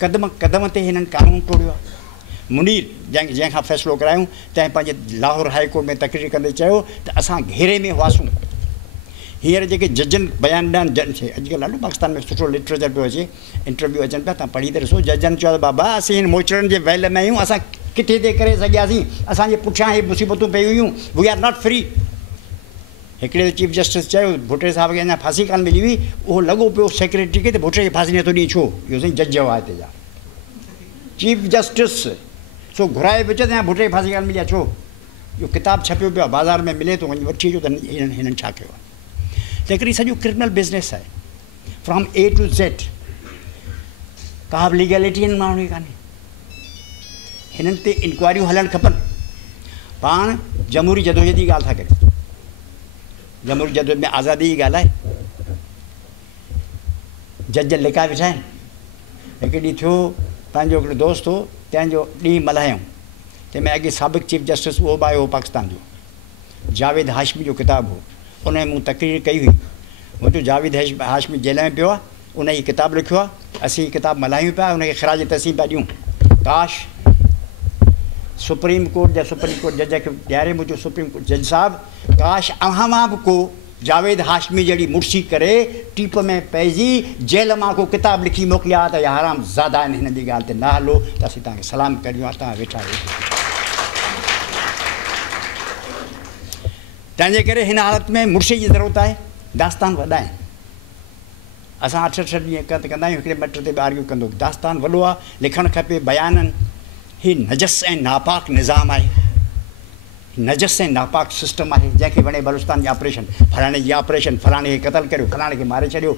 क़दम क़दम ते हिननि कानून तोड़ियो आहे। मुनीर जंहिंखां फ़ैसिलो करायूं तंहिं पंहिंजे लाहौर हाई कोर्ट में तकरीर कंदे चयो त असां घेरे में हुआसीं। हींअर जेके जजनि बयान ॾियनि अॼुकल्ह ॾाढो पाकिस्तान में सुठो लिटरेचर पियो अचे, इंटरव्यू अचनि पिया, तव्हां पढ़ी त ॾिसो। जजनि चयो त बाबा असीं हिन मोचड़नि जे वैल में आहियूं, असां किथे ते करे सघियासीं, असांजे पुठियां इहे मुसीबतूं पई हुयूं, वी आर नॉट फ्री। हिकिड़े चीफ जस्टिस चयो भुटे साहिब खे अञा फांसी कान मिली हुई, उहो लॻो पियो सेक्रेटरी खे त भुटे खे फांसी नथो ॾिए, छो? इहो साईं जज हुआ हिते जा चीफ जस्टिस, सो घुराए पियो त भुटे खे फांसी कान मिली आहे, छो? इहो किताबु छपियो पियो आहे, बाज़ार में मिले थो, वञी वठी अचो त हिननि छा कयो आहे। त हिकिड़ी सॼो क्रिमिनल बिज़नेस आहे फ्रॉम A to Z। का बि लीगैलिटी आहिनि माण्हुनि खे कान्हे। हिननि ते इंक्वायरियूं हलणु खपनि। पाण जमहूरी जदोजहद जी ॻाल्हि था करियूं, जमहूरी जदोजहद में आज़ादी जी ॻाल्हि आहे। जज लिकाए वेठा आहिनि। हिकु ॾींहुं थियो, पंहिंजो हिकिड़ो दोस्त हो, तंहिंजो ॾींहुं मल्हायूं, तंहिंमें अॻे साबिक़ चीफ जस्टिस उहो बि आयो हो पाकिस्तान जो, जावेद हाशमी जो किताबु हो, उन में मूं तकरीर कई हुई। मुंहिंजो जावेद हाशमी जेल में पियो आहे, उन जी किताबु लिखियो आहे, असीं किताबु मल्हायूं पिया, उनखे ख़राज तहसीन पिया ॾियूं। काश सुप्रीम कोर्ट जा सुप्रीम कोर्ट जज खे ॾियारे मुंहिंजो सुप्रीम कोर्ट जज साहिबु, काश अव्हां मां बि को जावेद हाशमी जहिड़ी मुर्सी करे टीप में पइजी जेल मां को किताबु लिखी मोकिलिया त इहा हराम ज़ादा आहिनि, हिन जी ॻाल्हि ते न हलो त असीं तव्हांखे सलाम करियूं आहे, तव्हां वेठा आहियो। तंहिंजे करे हिन हालति में मुर्शी जी ज़रूरत आहे। दास्तान वॾा आहिनि, असां 8-8 ॾींहं कंदा आहियूं, हिकिड़े मैटर ते आर्ग्यू कंदो। दास्तान वॾो आहे, लिखणु खपे बयाननि। हीउ नजस ऐं नापाक निज़ाम आहे, नजस ऐं नापाक सिस्टम आहे, जंहिंखे वणे बलूचिस्तान जी ऑपरेशन, फलाणे जी ऑपरेशन, फलाणे खे क़तल करियो, फलाणे खे मारे छॾियो,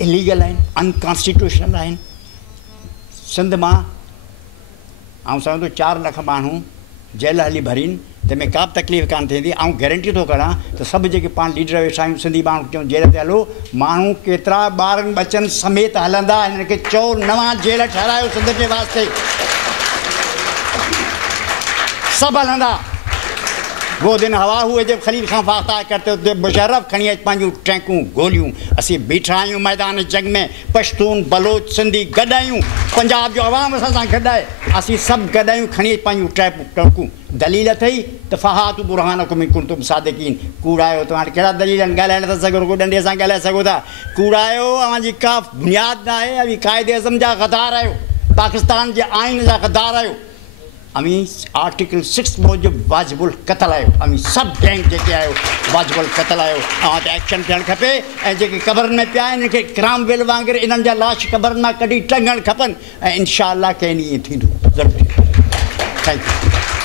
इलीगल आहिनि, अनकॉन्स्टिट्यूशनल आहिनि। सिंध मां ऐं सम्झो 4 लख माण्हू जेल हली भरीनि, तंहिंमें का बि तकलीफ़ कान थींदी। ऐं गारंटी थो करां त सभु जेके पाण लीडर वेठा आहियूं सिंधी माण्हू चऊं जेल ते हलो, माण्हू केतिरा ॿारनि बचनि समेत हलंदा। हिन खे चओ नवां जेल ठहिरायो सिंध जे वास्ते, सभु हलंदा। वो दिन हवा हुए जब खलील खां फाख्ता करते हुए मुशर्रफ खणी अच पंहिंजूं टैंकूं गोलियूं, असीं बीठा आहियूं मैदान जंग में, पश्तून बलोच सिंधी गॾु आहियूं, पंजाब जो आवाम असां सां गॾु आहे, असीं सभु गॾु आहियूं, खणी अच पंहिंजूं टैंकूं। दलील अथई त फ़हातु बुरहानकुम इन कुंतुम सादिकीन। कूड़ायो, तव्हां कहिड़ा दलील आहिनि, ॻाल्हाए नथा सघो, को डंडे सां ॻाल्हाए सघो था। कूड़ायो, अव्हांजी का बुनियादु न आहे, अवी क़ाइदे अज़म जा गद्दार आहियो, पाकिस्तान जे आइन जा गद्दार आहियो। अमी आर्टिकल 6 मूजिबि वाजिबुल क़तल आहियो, अमी सभु गैंग जेके आहियो वाजिबुल क़तल आहियो। तव्हां ते एक्शन थियणु खपे। ऐं जेके क़बरनि में पिया आहिनि इन्हनि खे क्राम वेल वांगुरु इन्हनि जा लाश क़बरनि मां कढी टंगणु खपनि, ऐं इनशा अल्लाह कंहिं ॾींहुं ईअं थींदो ज़रूरु। Thank you.